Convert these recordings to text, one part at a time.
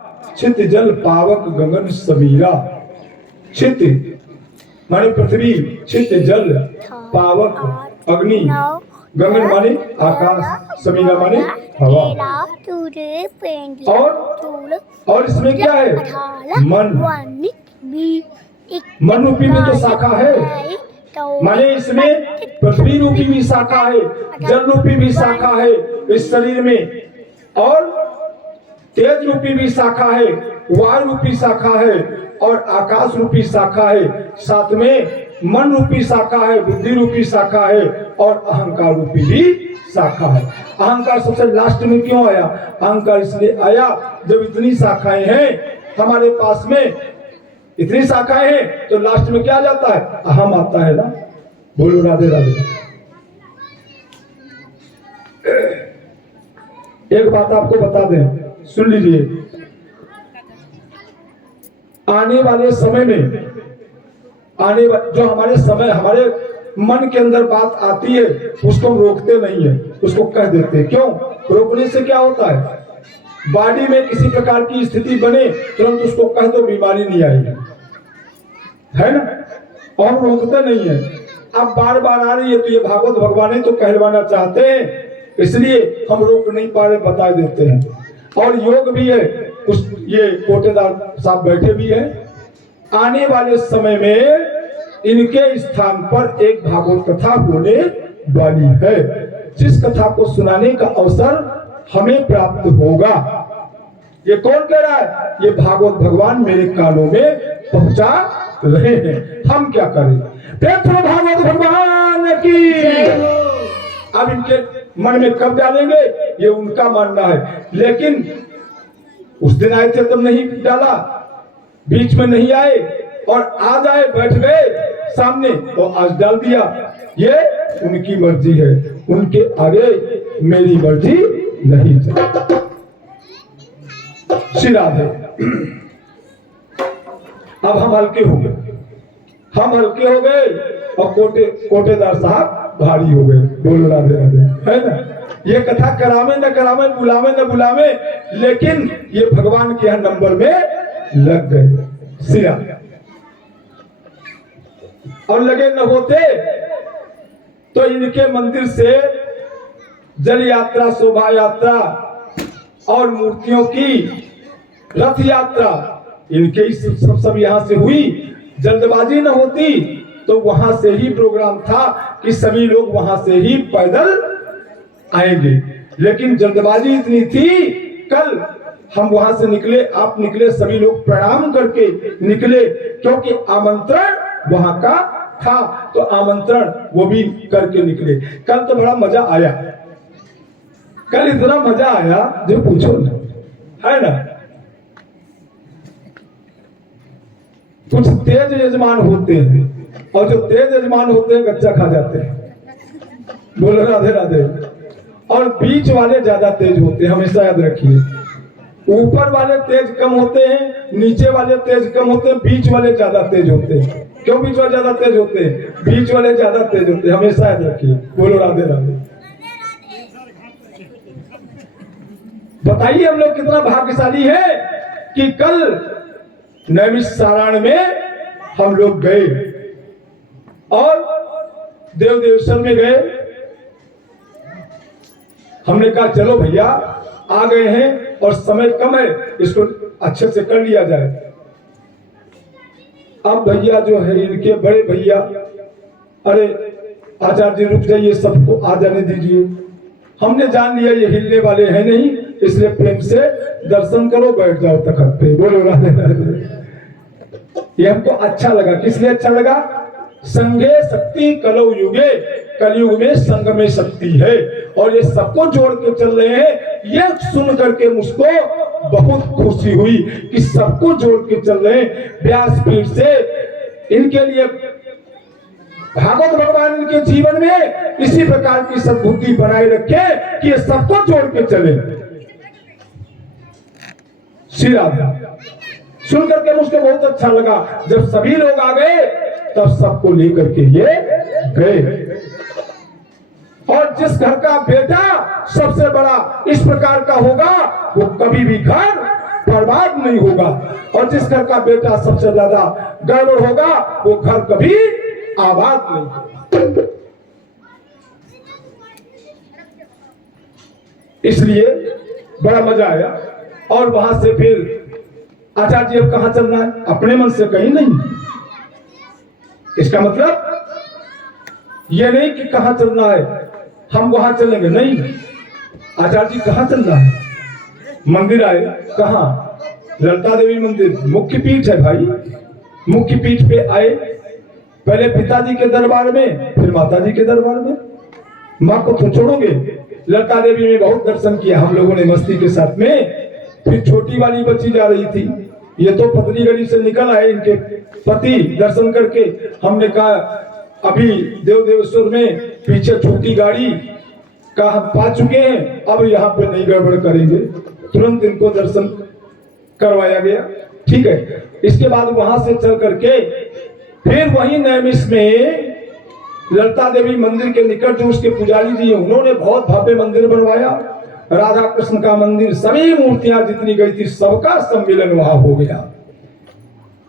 चित जल पावक गगन समीरा। चित माने पृथ्वी, चित जल पावक अग्नि, गगन माने आकाश, समीरा माने हवा। और इसमें क्या है? मन। मन रूपी में तो शाखा है, माने इसमें पृथ्वी रूपी भी शाखा है, जल रूपी भी शाखा है इस शरीर में, और तेज रूपी भी शाखा है, वायु रूपी शाखा है, और आकाश रूपी शाखा है, साथ में मन रूपी शाखा है, बुद्धि रूपी शाखा है, और अहंकार रूपी भी शाखा है। अहंकार सबसे लास्ट में क्यों आया? अहंकार इसलिए आया जब इतनी शाखाएं हैं हमारे पास में, इतनी शाखाएं हैं तो लास्ट में क्या जाता है? अहम आता है ना। बोलो राधे राधे। एक बात आपको बता दें, सुन लीजिए, आने वाले समय में जो हमारे समय, हमारे मन के अंदर बात आती है उसको हम रोकते नहीं है, उसको कह देते हैं। क्यों? रोकने से क्या होता है? बॉडी में किसी प्रकार की स्थिति बने तुरंत उसको कह दो, बीमारी नहीं आएगी, है ना? और रोकते नहीं है। अब बार बार आ रही है तो ये भागवत भगवान तो कहलवाना चाहते हैं, इसलिए हम रोक नहीं पा रहे, बता देते हैं। और योग भी है, उस ये कोटेदार साहब बैठे भी हैं। आने वाले समय में इनके स्थान पर एक भागवत कथा होने वाली है, जिस कथा को सुनाने का अवसर हमें प्राप्त होगा। ये कौन कह रहा है? ये भागवत भगवान मेरे कानों में पहुंचा रहे हैं। हम क्या करें? देखो भागवत भगवान की। अब इनके मन में कब डालेंगे ये उनका मानना है, लेकिन उस दिन आए थे तब नहीं डाला, बीच में नहीं आए, और आज आए बैठ गए सामने तो आज डाल दिया। ये उनकी मर्जी है, उनके आगे मेरी मर्जी नहीं चलती। श्री राधे। अब हम हल्के हो गए, हम हल्के हो गए और कोटेदार साहब भारी हो गए। बोलो राधे राधे, है ना? ये कथा करावे न करावे, बुलावे न बुलावे, लेकिन ये भगवान के यहाँ नंबर में लग गए। सिरा और लगे न होते तो इनके मंदिर से जल यात्रा, शोभा यात्रा और मूर्तियों की रथ यात्रा इनके सब यहाँ से हुई। जल्दबाजी न होती तो वहां से ही प्रोग्राम था कि सभी लोग वहां से ही पैदल आएंगे, लेकिन जल्दबाजी इतनी थी, कल हम वहां से निकले, आप निकले, सभी लोग प्रणाम करके निकले, क्योंकि आमंत्रण वहां का था, तो आमंत्रण वो भी करके निकले। कल तो बड़ा मजा आया, कल इतना मजा आया जो पूछो ना, है ना? कुछ तेज यजमान होते हैं और जो तेज यजमान होते हैं गच्चा खा जाते हैं। बोलो राधे राधे। और बीच वाले ज्यादा तेज होते हैं, हमेशा याद रखिए। ऊपर वाले तेज कम होते हैं, नीचे वाले तेज कम होते हैं, बीच वाले ज्यादा तेज होते हैं। क्यों बीच वाले ज्यादा तेज होते हैं? बीच वाले ज्यादा तेज होते हैं, हमेशा याद रखिए। बोलो राधे राधे। बताइए हम लोग कितना भाग्यशाली है कि कल नैमिषारण्य में हम लोग गए और देव देवसन में गए। हमने कहा चलो भैया आ गए हैं और समय कम है, इसको अच्छे से कर लिया जाए। अब भैया जो है इनके बड़े भैया, अरे आचार्य जी रुक जाइए, सबको आ जाने दीजिए। हमने जान लिया ये हिलने वाले हैं नहीं, इसलिए प्रेम से दर्शन करो, बैठ जाओ तखत पे। बोलो राधे राधे। ये हमको अच्छा लगा। किस लिए अच्छा लगा? संगे शक्ति कलौ युगे, कलयुग में संग में शक्ति है, और ये सबको जोड़ के चल रहे हैं। ये सुन करके मुझको बहुत खुशी हुई कि सबको जोड़ के चल रहे हैं। व्यासपीठ से इनके लिए भागवत भगवान इनके जीवन में इसी प्रकार की सद्बुद्धि बनाए रखे कि ये सबको जोड़ के चले। श्री राधा। सुन करके मुझको बहुत अच्छा लगा। जब सभी लोग आ गए तब सबको लेकर के ये गए। और जिस घर का बेटा सबसे बड़ा इस प्रकार का होगा वो कभी भी घर बर्बाद नहीं होगा। और जिस घर का बेटा सबसे ज्यादा गड़बड़ होगा वो घर कभी आबाद नहीं होगा। इसलिए बड़ा मजा आया। और वहां से फिर आचार्य जी अब कहां चलना है? अपने मन से कहीं नहीं। इसका मतलब यह नहीं कि कहां चलना है हम वहां चलेंगे, नहीं। आचार्य जी कहां चलना है? मंदिर आए। कहां? ललिता देवी मंदिर मुख्य पीठ है भाई। मुख्य पीठ पे आए, पहले पिताजी के दरबार में, फिर माता जी के दरबार में। माँ को तो छोड़ोगे? ललिता देवी में बहुत दर्शन किया हम लोगों ने मस्ती के साथ में। फिर छोटी वाली बच्ची जा रही थी, ये तो पतली गली से निकल आए इनके पति दर्शन करके। हमने कहा अभी देव देवेश्वर में पीछे छोटी गाड़ी का हम पा चुके हैं, अब यहाँ पे नहीं गड़बड़ करेंगे। तुरंत इनको दर्शन करवाया गया। ठीक है। इसके बाद वहां से चल करके फिर वही नैमिष में ललिता देवी मंदिर के निकट जो उसके पुजारी जी हैं उन्होंने बहुत भव्य मंदिर बनवाया। राधा कृष्ण का मंदिर, सभी मूर्तियां जितनी गई थी सबका सम्मिलन वहां हो गया।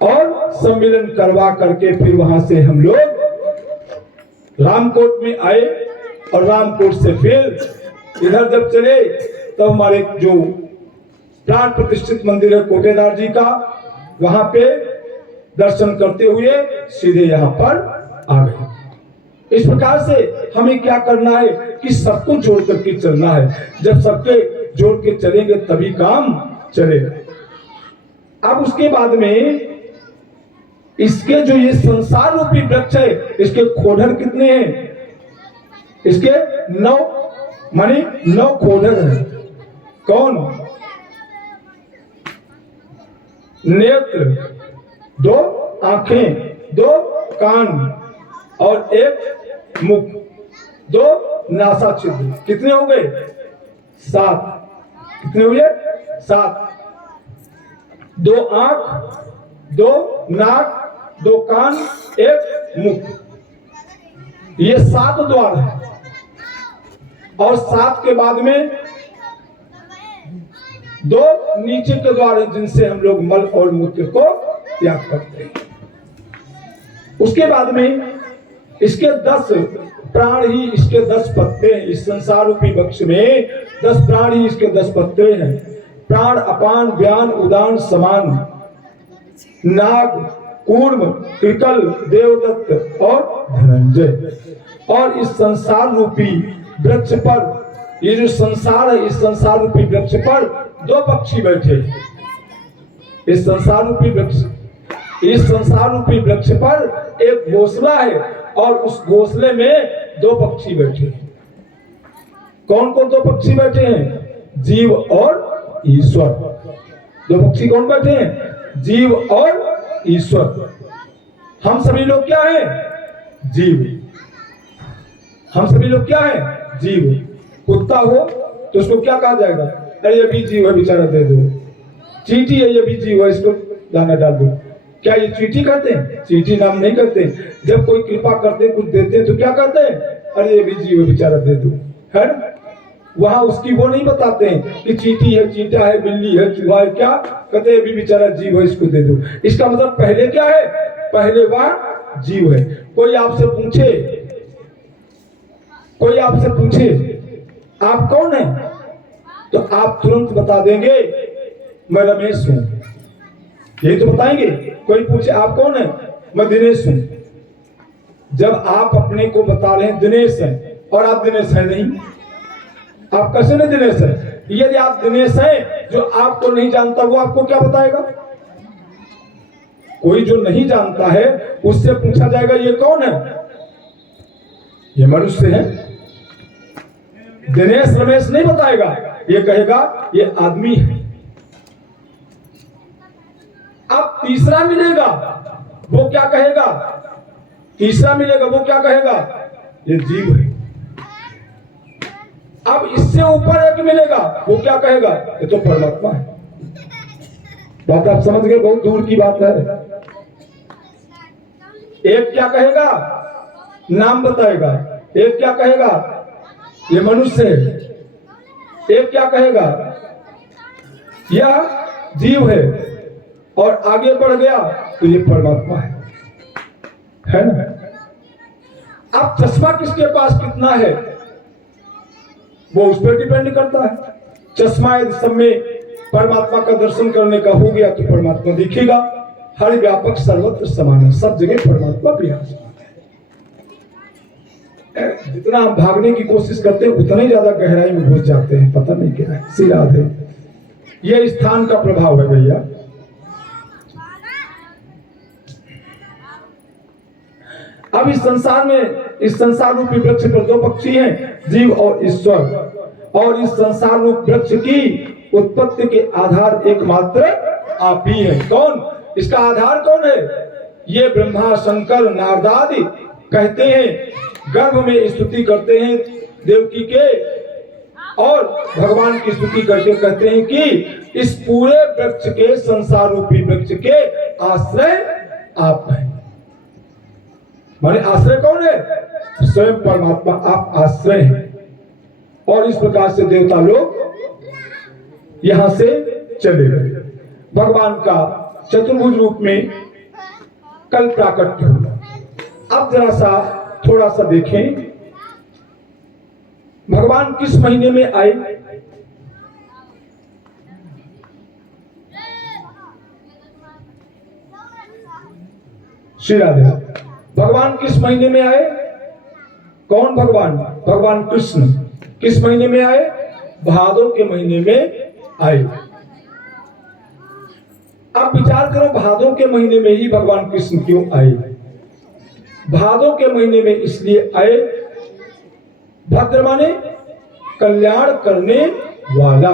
और सम्मिलन करवा करके फिर वहां से हम लोग रामकोट में आए। और रामकोट से फिर इधर जब चले तब हमारे जो प्राण प्रतिष्ठित मंदिर है कोटेदार जी का, वहां पे दर्शन करते हुए सीधे यहाँ पर आ गए। इस प्रकार से हमें क्या करना है कि सबको जोड़ करके चलना है। जब सबके जोड़ के चलेंगे तभी काम चलेगा। अब उसके बाद में इसके जो ये संसार रूपी वृक्ष है इसके खोडर कितने हैं? इसके 9 माने 9 खोडर है। कौन? नेत्र, 2 आंखें, 2 कान और 1 मुख, 2 नासा छिद्र। कितने हो गए? 7। कितने हुए? 7। 2 आंख, 2 नाक, 2 कान, 1 मुख। ये 7 द्वार है। और 7 के बाद में 2 नीचे के द्वार हैं जिनसे हम लोग मल और मूत्र को त्याग करते हैं। उसके बाद में इसके 10 प्राण ही इसके 10 पत्ते हैं। इस संसार रूपी वृक्ष में 10 प्राण ही इसके 10 पत्ते हैं। प्राण, अपान, व्यान, उदान, समान, नाग, कूर्म, कृकल, देवदत्त और धनंजय। और इस संसार रूपी वृक्ष पर, ये जो संसार है इस संसार रूपी वृक्ष पर 2 पक्षी बैठे। इस संसार रूपी वृक्ष पर एक घोंसला है और उस घोंसले में 2 पक्षी बैठे। कौन कौन 2 पक्षी बैठे हैं? जीव और ईश्वर। 2 पक्षी कौन बैठे हैं? जीव और ईश्वर। हम सभी लोग क्या हैं? जीव। हम सभी लोग क्या हैं? जीव। कुत्ता हो तो उसको क्या कहा जाएगा? अरे ये भी जीव है, बेचारा दे दो। चींटी है, ये भी जीव है, इसको दाना डाल दो। क्या ये चींटी कहते हैं? चींटी नाम नहीं करते। जब कोई कृपा करते कुछ देते हैं तो क्या कहते हैं? अरे ये भी जीव है, बेचारा दे दो, है ना? वहां उसकी वो नहीं बताते हैं कि चींटी है, चींटा है, बिल्ली है, चूहा है। क्या कहते हैं? ये भी बेचारा जीव है, इसको दे दो। इसका मतलब पहले क्या है? पहले वह जीव है। कोई आपसे पूछे आप कौन है, तो आप तुरंत बता देंगे मैं रमेश हूं। यही तो बताएंगे। कोई पूछे आप कौन है, मैं दिनेश हूं। जब आप अपने को बता रहे हैं दिनेश है और आप दिनेश है नहीं, आप कैसे नहीं दिनेश है? यदि आप दिनेश है, जो आपको नहीं जानता वो आपको क्या बताएगा? कोई जो नहीं जानता है उससे पूछा जाएगा ये कौन है? ये मनुष्य है। दिनेश रमेश नहीं बताएगा, ये कहेगा ये आदमी है। अब तीसरा मिलेगा वो क्या कहेगा? तीसरा मिलेगा वो क्या कहेगा? ये जीव है। अब इससे ऊपर एक मिलेगा वो क्या कहेगा? ये तो परमात्मा है। बात आप समझ गए? बहुत दूर की बात है। एक क्या कहेगा? नाम बताएगा। एक क्या कहेगा? ये मनुष्य है। एक क्या कहेगा? यह जीव है और आगे बढ़ गया तो ये परमात्मा है ना। अब चश्मा किसके पास कितना है वो उस पर डिपेंड करता है। चश्मा यदि सब में परमात्मा का दर्शन करने का हो गया तो परमात्मा दिखेगा। हर व्यापक सर्वत्र समान है, सब जगह परमात्मा विराजमान है। जितना हम भागने की कोशिश करते हैं उतना ही ज्यादा गहराई में घुस जाते हैं, पता नहीं क्या है। सी राधे, ये स्थान का प्रभाव है भैया। अब इस संसार में, इस संसार रूपी वृक्ष पर दो पक्षी हैं, जीव और ईश्वर। और इस संसार रूप वृक्ष की उत्पत्ति के आधार एकमात्र आप ही है। कौन? इसका आधार कौन है? ये ब्रह्मा शंकर नारद आदि कहते हैं, गर्भ में स्तुति करते हैं देवकी के और भगवान की स्तुति करके कहते हैं कि इस पूरे वृक्ष के, संसार रूपी वृक्ष के आश्रय आप हैं। माने आश्रय कौन है? स्वयं परमात्मा, आप आश्रय हैं। और इस प्रकार से देवता लोग यहां से चले गए। भगवान का चतुर्भुज रूप में कल प्राकट्य हुआ। अब जरा सा थोड़ा सा देखें, भगवान किस महीने में आए? श्री राधे। भगवान किस महीने में आए? कौन भगवान? भगवान कृष्ण किस महीने में आए? भादो के महीने में आए। आप विचार करो, भादो के महीने में ही भगवान कृष्ण क्यों आए? भादो के महीने में इसलिए आए, भद्र माने कल्याण करने वाला।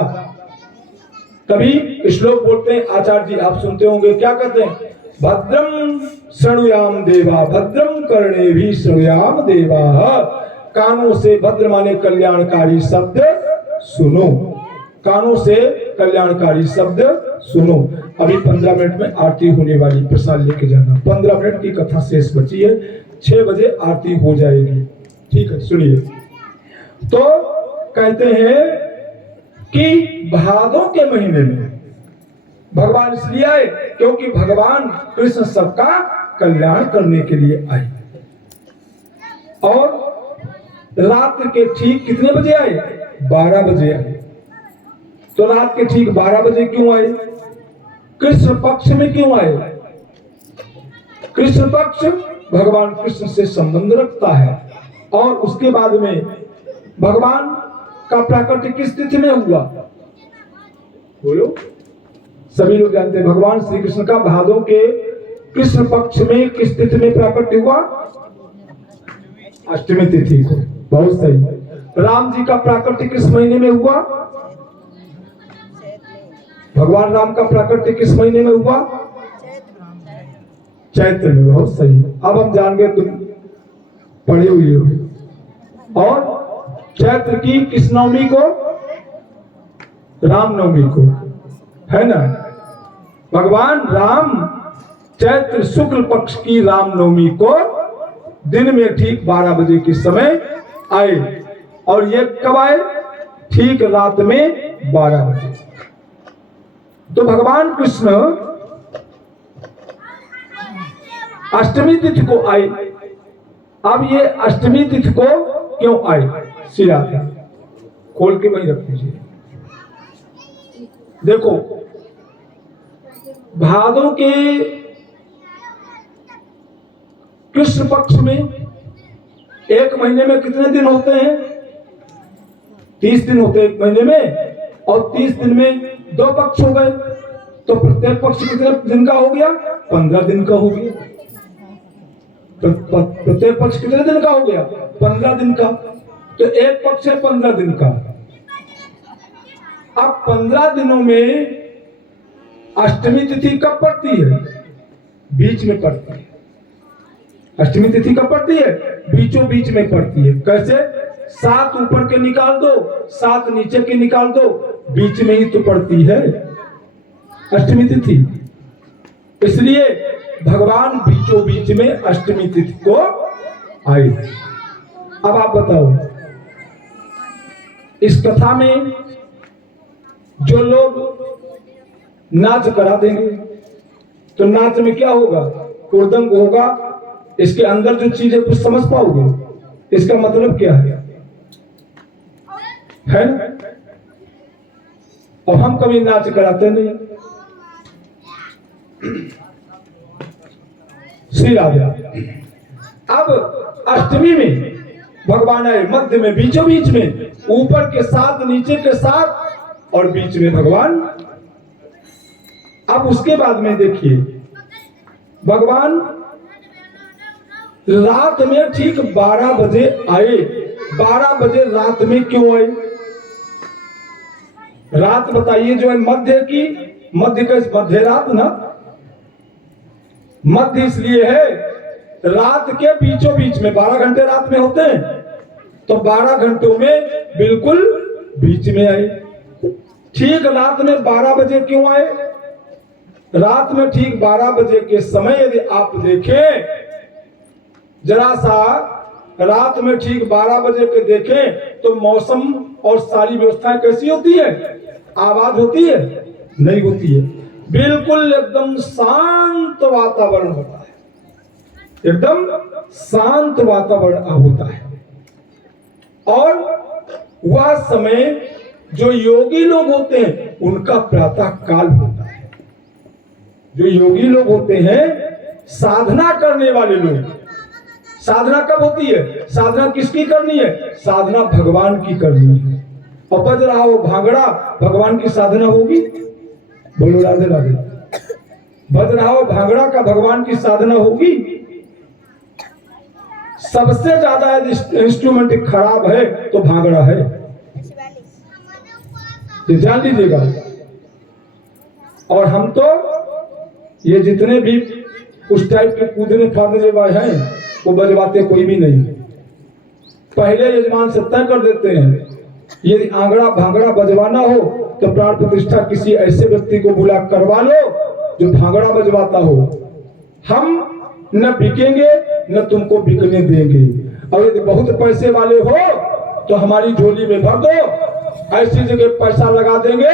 कभी श्लोक बोलते हैं आचार्य जी, आप सुनते होंगे, क्या कहते हैं? भद्रम शृणुयाम देवा, भद्रम कर्णे भी शृणुयाम देवा। कानों से भद्र माने कल्याणकारी शब्द सुनो, कानों से कल्याणकारी शब्द सुनो। अभी 15 मिनट में आरती होने वाली, प्रसाद लेके जाना। 15 मिनट की कथा शेष बची है, 6 बजे आरती हो जाएगी। ठीक है, सुनिए। तो कहते हैं कि भादों के महीने में भगवान इसलिए आए क्योंकि भगवान कृष्ण सबका कल्याण करने के लिए आए। और रात के ठीक कितने बजे आए? 12 बजे आए। तो रात के ठीक 12 बजे क्यों आए? कृष्ण पक्ष में क्यों आए? कृष्ण पक्ष भगवान कृष्ण से संबंध रखता है। और उसके बाद में भगवान का प्राकट्य किस तिथि में हुआ? बोलो, सभी लोग जानते हैं। भगवान श्री कृष्ण का भादों के कृष्ण पक्ष में किस तिथि में प्राकट्य हुआ? अष्टमी तिथि को। बहुत सही। राम जी का प्राकट्य किस महीने में हुआ? भगवान राम का प्राकट्य किस महीने में हुआ? चैत्र में। बहुत सही। अब हम जान गए, तुम पढ़े हुए हो। और चैत्र की किस नवमी को? राम नवमी को, है ना। भगवान राम चैत्र शुक्ल पक्ष की राम नवमी को दिन में ठीक 12 बजे के समय आए। और ये कब आए? ठीक रात में 12 बजे। तो भगवान कृष्ण अष्टमी तिथि को आए। अब ये अष्टमी तिथि को क्यों आए? सिरा खोल के वहीं रख दीजिए। देखो, भादों के कृष्ण पक्ष में एक महीने में कितने दिन होते हैं? 30 दिन होते हैं एक महीने में। और 30 दिन में 2 पक्ष हो गए, तो प्रत्येक पक्ष कितने दिन का हो गया? 15 दिन का हो गया। प्रत्येक पक्ष कितने दिन का हो गया? 15 दिन का। तो एक पक्ष है 15 दिन का। अब 15 दिनों में अष्टमी तिथि कब पड़ती है? बीच में पड़ती है। अष्टमी तिथि कब पड़ती है? बीचों बीच में पड़ती है। कैसे? 7 ऊपर के निकाल दो, 7 नीचे के निकाल दो, बीच में ही तो पड़ती है अष्टमी तिथि। इसलिए भगवान बीचों बीच में अष्टमी तिथि को आए। अब आप बताओ, इस कथा में जो लोग नाच करा देंगे। तो नाच में क्या होगा? हुड़दंग होगा, इसके अंदर जो चीज है कुछ समझ पाओगे? इसका मतलब क्या है ना? और हम कभी नाच कराते नहीं। श्री राधे। अब अष्टमी में भगवान आए मध्य में, बीचों बीच में, ऊपर के साथ, नीचे के साथ और बीच में भगवान। अब उसके बाद में देखिए, भगवान रात में ठीक 12 बजे आए। 12 बजे रात में क्यों आए? रात बताइए जो है मध्य की, मध्य का मध्य रात ना, मध्य इसलिए है रात के बीचों बीच में। 12 घंटे रात में होते हैं, तो 12 घंटों में बिल्कुल बीच में आए। ठीक रात में 12 बजे क्यों आए? रात में ठीक 12 बजे के समय यदि आप देखें, जरा सा रात में ठीक 12 बजे के देखें तो मौसम और सारी व्यवस्थाएं कैसी होती है? आवाज होती है? नहीं होती है। बिल्कुल एकदम शांत वातावरण होता है, एकदम शांत वातावरण होता है। और वह समय जो योगी लोग होते हैं उनका प्रातः काल होता है। जो योगी लोग होते हैं, साधना करने वाले लोग, साधना कब होती है? साधना किसकी करनी है? साधना भगवान की करनी है। और बज रहा हो भांगड़ा, भगवान की साधना होगी? बोलो राधे राधे। बज रहा हो भांगड़ा का भगवान की साधना होगी? सबसे ज्यादा इंस्ट्रूमेंट खराब है तो भांगड़ा है, ये जान लीजिएगा। और हम तो ये जितने भी उस टाइप के कूदने फादने वाले हैं वो बजवाते कोई भी नहीं। पहले यजमान से तय कर देते हैं, यदि आंगड़ा भांगड़ा बजवाना हो तो प्राण प्रतिष्ठा किसी ऐसे व्यक्ति को बुला करवा लो जो भांगड़ा बजवाता हो। हम न बिकेंगे न तुमको बिकने देंगे। और यदि बहुत पैसे वाले हो तो हमारी झोली में भर दो, ऐसी जगह पैसा लगा देंगे,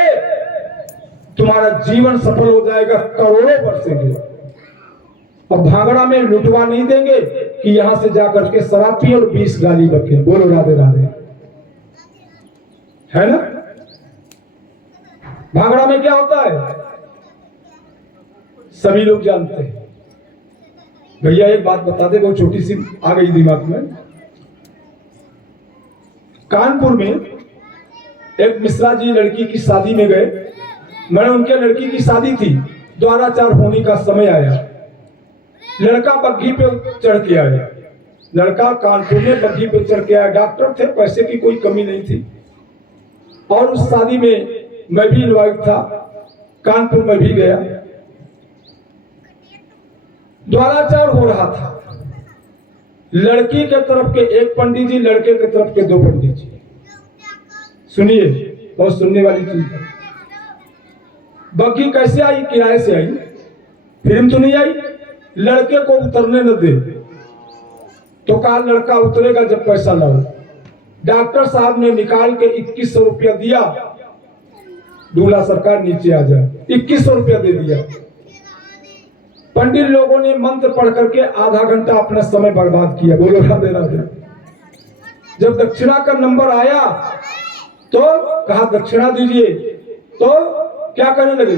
तुम्हारा जीवन सफल हो जाएगा, करोड़ों बरसेंगे। और भांगड़ा में लुटवा नहीं देंगे कि यहां से जाकर के शराब पिए और 20 गाली बके। बोलो राधे राधे, है ना? भांगड़ा में क्या होता है सभी लोग जानते हैं। भैया एक बात बता दे, बहुत छोटी सी आ गई दिमाग में। कानपुर में एक मिश्रा जी लड़की की शादी में गए। मैंने उनके लड़की की शादी थी, द्वाराचार होने का समय आया। लड़का बग्घी पे चढ़ के आया। लड़का कानपुर में बग्घी पे चढ़ के आया। डॉक्टर थे, पैसे की कोई कमी नहीं थी। और उस शादी में मैं भी इनवाइट था, कानपुर में भी गया। द्वाराचार हो रहा था। लड़की के तरफ के एक पंडित जी, लड़के के तरफ के 2 पंडित जी। सुनिए, बहुत सुनने वाली चीज है। बग्घी कैसे आई? किराए से आई, फिल्म तो नहीं आई। लड़के को उतरने न दे तो कहा लड़का उतरेगा जब पैसा लाओ। डॉक्टर साहब ने निकाल के 2100 रुपया दिया, दूल्हा सरकार नीचे आ जाए। 2100 रुपया दे दिया। पंडित लोगों ने मंत्र पढ़ करके आधा घंटा अपना समय बर्बाद किया। बोलो राधे राधे। जब दक्षिणा का नंबर आया तो कहा दक्षिणा दीजिए, तो क्या करने लगे?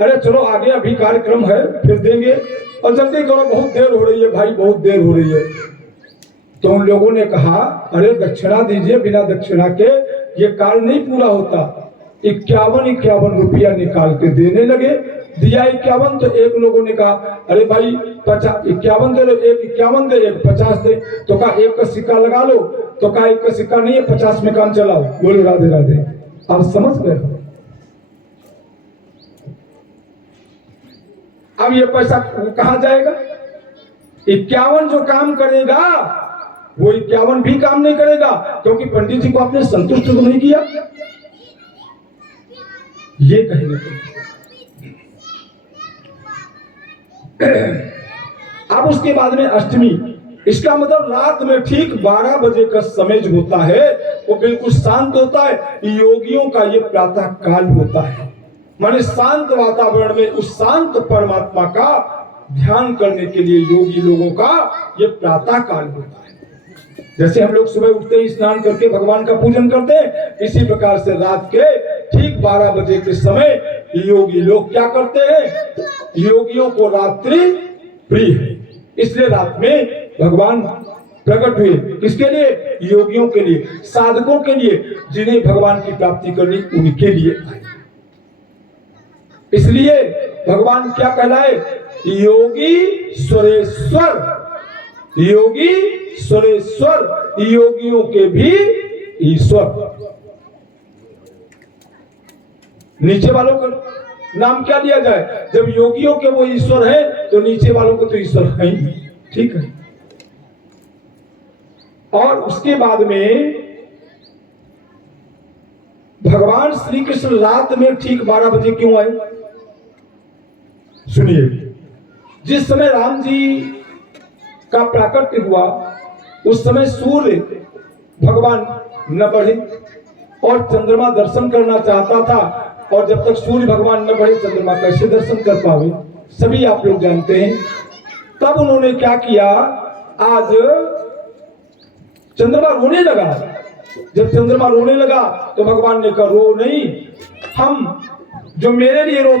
अरे चलो आगे, अभी कार्यक्रम है, फिर देंगे, और जल्दी करो, बहुत देर हो रही है भाई, बहुत देर हो रही है। तो उन लोगों ने कहा अरे दक्षिणा दीजिए, बिना दक्षिणा के ये कार्य नहीं पूरा होता। 51 रुपया निकाल के देने लगे। दिया 51, तो एक लोगों ने कहा अरे भाई 51 दे लो, एक 51 दे, एक 50 दे। तो कहा एक का सिक्का लगा लो। तो कहा एक का सिक्का नहीं है, 50 में काम चलाओ। बोलो राधे राधे। आप समझ गए? अब ये पैसा कहां जाएगा? 51 जो काम करेगा वो 51 भी काम नहीं करेगा, क्योंकि पंडित जी को आपने संतुष्ट तो नहीं किया। ये कहेंगे अब उसके बाद में अष्टमी, इसका मतलब रात में ठीक 12 बजे का समय जो होता है वो बिल्कुल शांत होता है। योगियों का ये प्रातः काल होता है। माने शांत वातावरण में उस शांत परमात्मा का ध्यान करने के लिए योगी लोगों का ये प्रातः काल होता है। जैसे हम लोग सुबह उठते ही स्नान करके भगवान का पूजन करते हैं, इसी प्रकार से रात के ठीक 12 बजे के समय योगी लोग क्या करते हैं? योगियों को रात्रि प्रिय है, इसलिए रात में भगवान प्रकट हुए। किसके लिए? योगियों के लिए, साधकों के लिए, जिन्हें भगवान की प्राप्ति करनी उनके लिए आए। इसलिए भगवान क्या कहलाए? योगी सुरेश्वर। योगी सुरेश्वर, योगियों के भी ईश्वर। नीचे वालों का नाम क्या दिया जाए? जब योगियों के वो ईश्वर है तो नीचे वालों को तो ईश्वर है ही। ठीक है। और उसके बाद में भगवान श्री कृष्ण रात में ठीक 12 बजे क्यों आए? सुनिए, जिस समय राम जी का प्राकट्य हुआ उस समय सूर्य भगवान न बढ़े और चंद्रमा दर्शन करना चाहता था, और जब तक सूर्य भगवान न बढ़े चंद्रमा कैसे दर्शन कर पावे? सभी आप लोग जानते हैं। तब उन्होंने क्या किया? आज चंद्रमा रोने लगा। जब चंद्रमा रोने लगा तो भगवान ने कहा रो नहीं, हम जो मेरे लिए रो